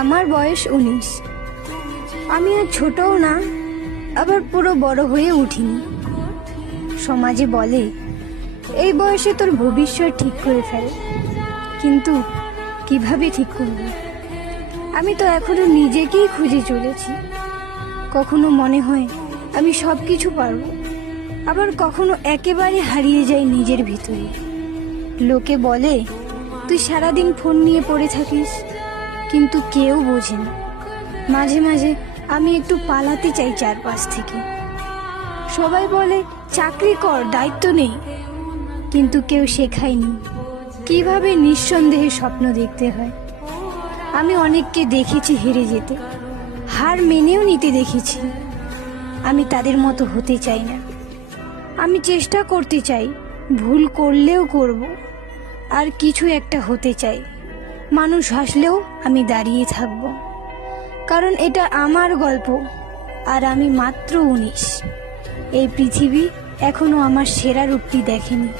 আমার বয়স 19। আমি আর ছোটও না, আবার পুরো বড় হয়ে উঠিনি। সমাজে বলে এই বয়সে তোর ভবিষ্যৎ ঠিক করে ফেল, কিন্তু কিভাবে ঠিক করব? আমি তো এখনো নিজেকেই খুঁজে চলেছি। কখনো মনে হয় আমি সব কিছু পারবো, আবার কখনো একেবারে হারিয়ে যাই নিজের ভিতরে। লোকে বলে তুই সারাদিন ফোন নিয়ে পড়ে থাকিস, কিন্তু কেউ বোঝে না মাঝে মাঝে আমি একটু পালাতে চাই চারপাশ থেকে। সবাই বলে চাকরি কর, দায়িত্ব নেই, কিন্তু কেউ শেখায়নি কিভাবে নিঃসন্দেহে স্বপ্ন দেখতে হয়। আমি অনেককে দেখেছি হেরে যেতে, হার মেনেও নিতে দেখেছি। আমি তাদের মতো হতে চাই না। আমি চেষ্টা করতে চাই, ভুল করলেও করব, আর কিছু একটা হতে চাই। মানুষ হাসলেও আমি দাঁড়িয়ে থাকব, কারণ এটা আমার গল্প, আর আমি মাত্র 19। এই পৃথিবী এখনো আমার সেরা রূপটি দেখেনি।